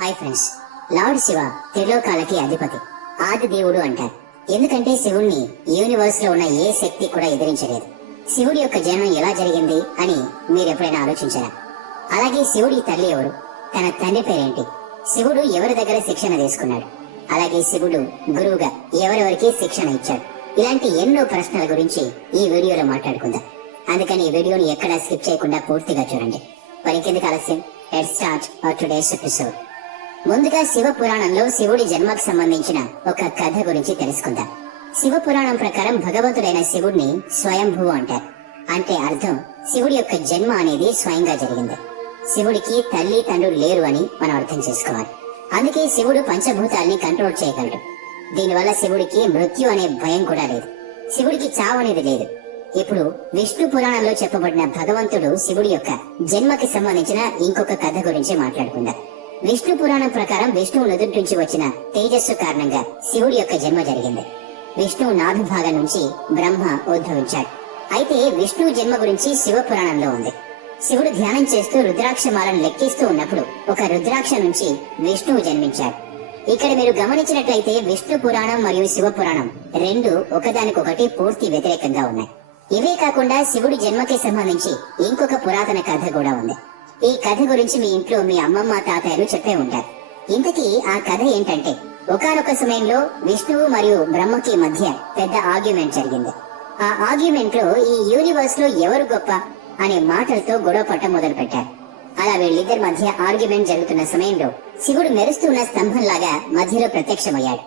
Hi friends, lord Shiva త్రిలోకాలకి అధిపతి, ఆది దేవుడు అంటారు. ఎందుకంటే శివుణ్ణి యూనివర్స్ లో ఉన్న ఏ శక్తి కూడా ఎదిరించలేదు. శివుడి యొక్క జన్మం ఎలా జరిగింది అని మీరు ఎప్పుడైనా ఆలోచించారా? అలాగే శివుడి తల్లి ఎవరు, తన తండ్రి పేరేంటి, శివుడు ఎవరి దగ్గర శిక్షణ తీసుకున్నాడు, అలాగే శివుడు గురువుగా ఎవరెవరికి శిక్షణ ఇచ్చాడు, ఇలాంటి ఎన్నో ప్రశ్నల గురించి ఈ వీడియోలో మాట్లాడుకుందాం. అందుకని ఈ వీడియోని ఎక్కడా స్కిప్ చేయకుండా పూర్తిగా చూడండి. మరికెందుకు ఆలస్యం, let's start our today's episode. ముందుగా శివ పురాణంలో శివుడి జన్మకు సంబంధించిన ఒక కథ గురించి తెలుసుకుందాం. శివ పురాణం ప్రకారం భగవంతుడైన శివుడిని స్వయంభూ అంటారు. అంటే అర్థం శివుడి యొక్క జన్మ అనేది స్వయంగా జరిగింది. శివుడికి తల్లి తండ్రులు లేరు అని మనం అర్థం చేసుకోవాలి. అందుకే శివుడు పంచభూతాల్ని కంట్రోల్ చేయగలడు. దీనివల్ల శివుడికి మృత్యు అనే భయం కూడా లేదు. శివుడికి చావు అనేది లేదు. ఇప్పుడు విష్ణు పురాణంలో చెప్పబడిన భగవంతుడు శివుడి యొక్క జన్మకి సంబంధించిన ఇంకొక కథ గురించి మాట్లాడుకుందాం. విష్ణు పురాణం ప్రకారం విష్ణువు నుదుటి నుంచి వచ్చిన తేజస్సు కారణంగా శివుడి యొక్క జన్మ జరిగింది. విష్ణువు నాభి భాగం నుంచి బ్రహ్మ ఉద్భవించాడు. అయితే విష్ణువు జన్మ గురించి శివ పురాణంలో ఉంది. శివుడు ధ్యానం చేస్తూ రుద్రాక్షమాలను లెక్కిస్తూ ఉన్నప్పుడు ఒక రుద్రాక్ష నుంచి విష్ణువు జన్మించాడు. ఇక్కడ మీరు గమనించినట్లయితే విష్ణు పురాణం మరియు శివ పురాణం రెండు ఒకదానికొకటి పూర్తి వ్యతిరేకంగా ఉన్నాయి. ఇవే కాకుండా శివుడి జన్మకి సంబంధించి ఇంకొక పురాతన కథ కూడా ఉంది. ఈ కథ గురించి మీ ఇంట్లో మీ అమ్మమ్మ తాతయ్యలు చెప్పే ఉంటారు. ఇంతకీ ఆ కథ ఏంటంటే, ఒకానొక సమయంలో విష్ణువు మరియు బ్రహ్మకి మధ్య పెద్ద ఆర్గ్యుమెంట్ జరిగింది. ఆ ఆర్గ్యుమెంట్ లో ఈ యూనివర్స్ లో ఎవరు గొప్ప అనే మాటలతో గొడవ పట్ట మొదలు పెట్టారు. అలా వీళ్ళిద్దరి మధ్య ఆర్గ్యుమెంట్ జరుగుతున్న సమయంలో శివుడు మెరుస్తున్న స్తంభంలాగా మధ్యలో ప్రత్యక్షమయ్యాడు.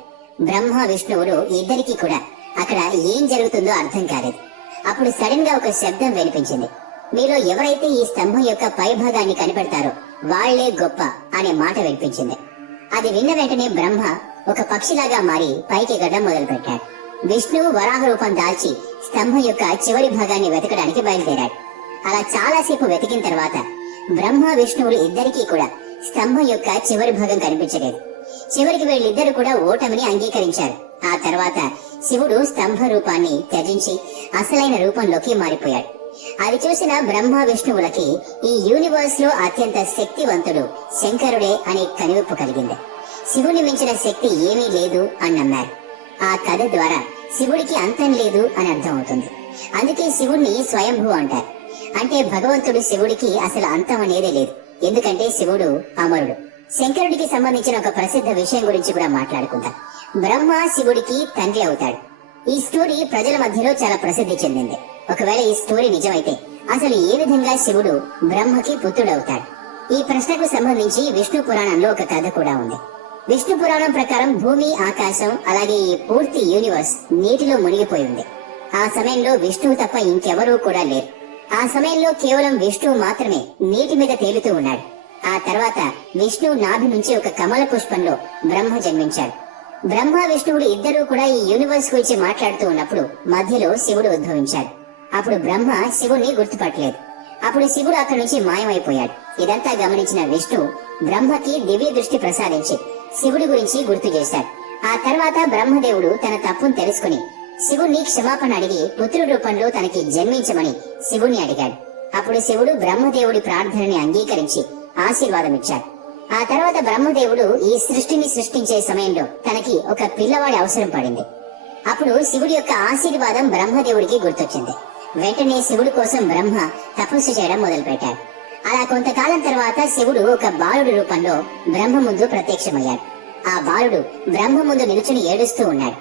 బ్రహ్మ విష్ణువులు ఇద్దరికి కూడా అక్కడ ఏం జరుగుతుందో అర్థం కాలేదు. అప్పుడు సడన్ గా ఒక శబ్దం వినిపించింది. మీలో ఎవరైతే ఈ స్తంభం యొక్క పై భాగాన్ని కనిపెడతారో వాళ్లే గొప్ప అనే మాట వినిపించింది. అది విన్న వెంటనే బ్రహ్మ ఒక పక్షిలాగా మారి పైకి ఎగరడం మొదలు పెట్టాడు. విష్ణువు వరాహ రూపం దాల్చి స్తంభం యొక్క చివరి భాగాన్ని వెతకడానికి బయలుదేరాడు. అలా చాలాసేపు వెతికిన తర్వాత బ్రహ్మ విష్ణువులు ఇద్దరికీ కూడా స్తంభం యొక్క చివరి భాగం కనిపించలేదు. చివరికి వీళ్ళిద్దరు కూడా ఓటమిని అంగీకరించారు. ఆ తర్వాత శివుడు స్తంభ రూపాన్ని త్యజించి అసలైన రూపంలోకి మారిపోయాడు. అది చూసిన బ్రహ్మ విష్ణువులకి ఈ యూనివర్స్ లో అత్యంత శక్తివంతుడు శంకరుడే అనే కనివిప్పు కలిగింది. శివుని మించిన శక్తి ఏమీ లేదు అని నమ్మారు. ఆ కథ ద్వారా శివుడికి అంతం లేదు అని అర్థం అవుతుంది. అందుకే శివుణ్ణి స్వయంభూ అంటారు. అంటే భగవంతుడు శివుడికి అసలు అంతం అనేదే లేదు. ఎందుకంటే శివుడు అమరుడు. శంకరుడికి సంబంధించిన ఒక ప్రసిద్ధ విషయం గురించి కూడా మాట్లాడుకుందాం. బ్రహ్మ శివుడికి తండ్రి అవుతాడు. ఈ స్టోరీ ప్రజల మధ్యలో చాలా ప్రసిద్ధి చెందింది. ఒకవేళ ఈ స్టోరీ నిజమైతే అసలు ఏ విధంగా శివుడు బ్రహ్మకి పుత్రుడవుతాడు? ఈ ప్రశ్నకు సంబంధించి విష్ణు పురాణంలో ఒక కథ కూడా ఉంది. విష్ణు పురాణం ప్రకారం భూమి, ఆకాశం అలాగే ఈ పూర్తి యూనివర్స్ నీటిలో మునిగిపోయి ఉంది. ఆ సమయంలో విష్ణువు తప్ప ఇంకెవరూ కూడా లేరు. ఆ సమయంలో కేవలం విష్ణువు మాత్రమే నీటి మీద తేలుతూ ఉన్నాడు. ఆ తర్వాత విష్ణువు నాభి నుంచి ఒక కమల పుష్పంలో బ్రహ్మ జన్మించాడు. బ్రహ్మ విష్ణువులు ఇద్దరూ కూడా ఈ యూనివర్స్ గురించి మాట్లాడుతూ ఉన్నప్పుడు మధ్యలో శివుడు ఉద్భవించాడు. అప్పుడు బ్రహ్మ శివుణ్ణి గుర్తుపట్టలేదు. అప్పుడు శివుడు అక్కడి నుంచి మాయమైపోయాడు. ఇదంతా గమనించిన విష్ణువు బ్రహ్మకి దివ్య దృష్టి ప్రసాదించి శివుడి గురించి గుర్తు చేశాడు. ఆ తర్వాత బ్రహ్మదేవుడు తన తప్పును తెలుసుకుని శివుణ్ణి క్షమాపణ అడిగి పుత్రుడి రూపంలో తనకి జన్మించమని శివుణ్ణి అడిగాడు. అప్పుడు శివుడు బ్రహ్మదేవుడి ప్రార్థనని అంగీకరించి ఆశీర్వాదం ఇచ్చాడు. ఆ తర్వాత బ్రహ్మదేవుడు ఈ సృష్టిని సృష్టించే సమయంలో తనకి ఒక పిల్లవాడి అవసరం పడింది. అప్పుడు శివుడి యొక్క ఆశీర్వాదం బ్రహ్మదేవుడికి గుర్తొచ్చింది. వెంటనే శివుడి కోసం బ్రహ్మ తపస్సు చేయడం మొదలు పెట్టాడు. అలా కొంతకాలం తర్వాత శివుడు ఒక బాలుడి రూపంలో బ్రహ్మ ముందు ప్రత్యక్షమయ్యాడు. ఆ బాలుడు బ్రహ్మ ముందు నిలుచుని ఏడుస్తూ ఉన్నాడు.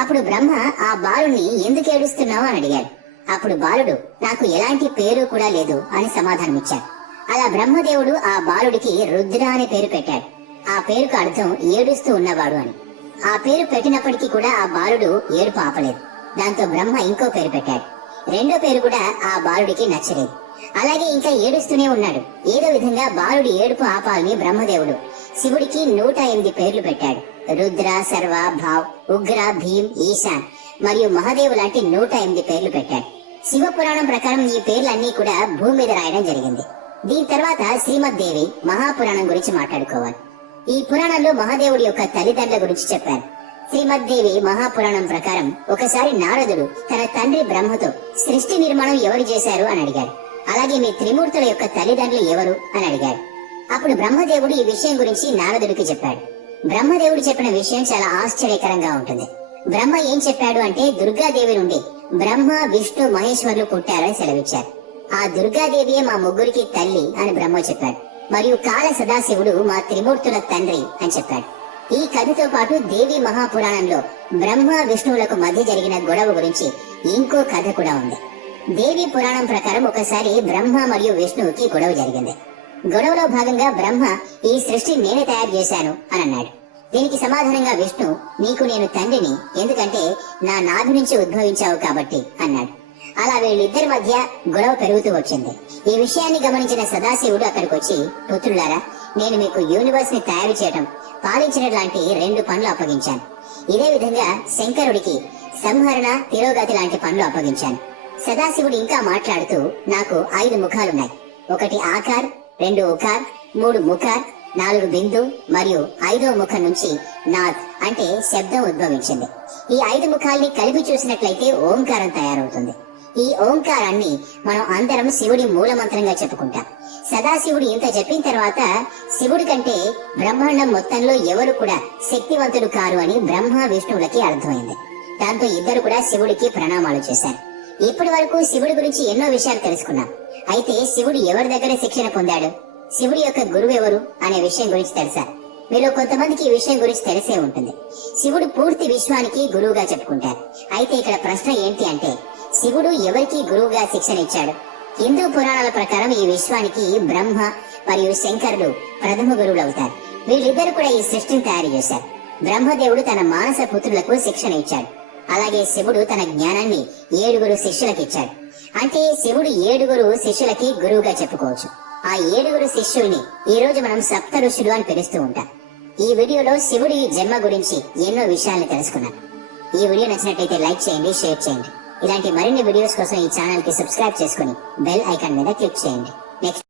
అప్పుడు బ్రహ్మ ఆ బాలుని ఎందుకు ఏడుస్తున్నావు అని అడిగాడు. అప్పుడు బాలుడు నాకు ఎలాంటి పేరు కూడా లేదు అని సమాధానమిచ్చాడు. అలా బ్రహ్మదేవుడు ఆ బాలుడికి రుద్ర అనే పేరు పెట్టాడు. ఆ పేరుకు అర్థం ఏడుస్తూ ఉన్నవాడు అని. ఆ పేరు పెట్టినప్పటికీ కూడా ఆ బాలుడు ఏడుపు ఆపలేదు. దాంతో బ్రహ్మ ఇంకో పేరు పెట్టాడు. రెండో పేరు కూడా ఆ బాలుడికి నచ్చలేదు. అలాగే ఇంకా ఏడుస్తూనే ఉన్నాడు. ఏదో విధంగా బాలుడి ఏడుపు ఆపాలని బ్రహ్మదేవుడు శివుడికి 108 పేర్లు పెట్టాడు. రుద్ర, సర్వ, భావ్, ఉగ్ర, భీం, ఈశాన్ మరియు మహాదేవు లాంటి 108 పేర్లు పెట్టాడు. శివ పురాణం ప్రకారం ఈ పేర్లన్నీ కూడా భూమి మీద రాయడం జరిగింది. దీని తర్వాత శ్రీమద్దేవి మహాపురాణం గురించి మాట్లాడుకోవాలి. ఈ పురాణంలో మహాదేవుడి యొక్క తల్లిదండ్రుల గురించి చెప్పారు. శ్రీమద్దేవి మహాపురాణం ప్రకారం ఒకసారి నారదుడు తన తండ్రి బ్రహ్మతో సృష్టి నిర్మాణం ఎవరు చేశారు అని అడిగాడు. అలాగే మీ త్రిమూర్తుల యొక్క తల్లిదండ్రులు ఎవరు అని అడిగాడు. అప్పుడు బ్రహ్మదేవుడు ఈ విషయం గురించి నారదుడికి చెప్పాడు. బ్రహ్మదేవుడు చెప్పిన విషయం చాలా ఆశ్చర్యకరంగా ఉంటుంది. బ్రహ్మ ఏం చెప్పాడు అంటే దుర్గాదేవి నుండి బ్రహ్మ, విష్ణు, మహేశ్వరులు పుట్టారని సెలవిచ్చారు. ఆ దుర్గాదేవియే మా ముగ్గురికి తల్లి అని బ్రహ్మ చెప్పాడు. మరియు కాల సదాశివుడు మా త్రిమూర్తుల తండ్రి అని చెప్పాడు. ఈ కథతో పాటు దేవి మహాపురాణంలో బ్రహ్మ, విష్ణువులకు మధ్య జరిగిన గొడవ గురించి ఇంకో కథ కూడా ఉంది. దేవి పురాణం ప్రకారం ఒకసారి బ్రహ్మ మరియు విష్ణువుకి గొడవ జరిగింది. గొడవలో భాగంగా బ్రహ్మ ఈ సృష్టిని నేనే తయారు చేశాను అని అన్నాడు. దీనికి సమాధానంగా విష్ణు, నీకు నేను తండ్రిని, ఎందుకంటే నా నాభి నుంచి ఉద్భవించావు కాబట్టి అన్నాడు. అలా వీళ్ళిద్దరి మధ్య గొడవ పెరుగుతూ వచ్చింది. ఈ విషయాన్ని గమనించిన సదాశివుడు అక్కడికి వచ్చి, పుత్రులారా, నేను మీకు యూనివర్స్ ని తయారు చేయడం, పాలించడం లాంటి 2 పనులు అప్పగించాను. ఇదే విధంగా శంకరుడికి సంహరణ, తిరోగతి లాంటి పనులు అప్పగించాను. సదాశివుడు ఇంకా మాట్లాడుతూ, నాకు 5 ముఖాలున్నాయి. 1 ఆకార్, 2 ఉకార్, 3 ముకార్, 4 బిందు మరియు 5వ ముఖం నుంచి నాద్ అంటే శబ్దం ఉద్భవించింది. ఈ 5 ముఖాల్ని కలిపి చూసినట్లయితే ఓంకారం తయారవుతుంది. ఈ ఓంకారాన్ని మనం అందరం శివుడి మూలమంత్రంగా చెప్పుకుంటాం. సదాశివుడు ఇంత చెప్పిన తర్వాత శివుడి కంటే బ్రహ్మాండం మొత్తంలో ఎవరు కూడా శక్తివంతుడు కారు అని బ్రహ్మ, విష్ణువులకి అర్థమైంది. దాంతో ఇద్దరు కూడా శివుడికి ప్రణామాలు చేశారు. ఇప్పటి వరకు శివుడి గురించి ఎన్నో విషయాలు తెలుసుకున్నాం. అయితే శివుడు ఎవరి దగ్గర శిక్షణ పొందాడు, శివుడి యొక్క గురువు ఎవరు అనే విషయం గురించి తెలుసా? మీలో కొంతమందికి ఈ విషయం గురించి తెలిసే ఉంటుంది. శివుడు పూర్తి విశ్వానికి గురువుగా చెప్పుకుంటారు. అయితే ఇక్కడ ప్రశ్న ఏంటి అంటే, శివుడు ఎవరికి గురువుగా శిక్షణ ఇచ్చాడు? హిందూ పురాణాల ప్రకారం ఈ విశ్వానికి బ్రహ్మ మరియు శంకరుడు ప్రథమ గురువులు అవుతారు. వీళ్ళిద్దరు కూడా ఈ సృష్టిని తయారు చేశారు. బ్రహ్మదేవుడు తన మానస పుత్రులకు శిక్షణ ఇచ్చాడు. అలాగే శివుడు తన జ్ఞానాన్ని 7 శిష్యులకు ఇచ్చాడు. అంటే శివుడు 7 శిష్యులకి గురువుగా చెప్పుకోవచ్చు. ఆ 7 శిష్యుల్ని ఈ రోజు మనం సప్త ఋషులు అని పిలుస్తూ ఉంటాం. ఈ వీడియోలో శివుడి జన్మ గురించి ఎన్నో విషయాలను తెలుసుకున్నాం. ఈ వీడియో నచ్చినట్లయితే లైక్ చేయండి, షేర్ చేయండి. ఇలాంటి మరిన్ని వీడియోస్ కోసం ఈ ఛానల్ కి సబ్స్క్రైబ్ చేసుకుని బెల్ ఐకాన్ మీద క్లిక్ చేయండి. నెక్స్ట్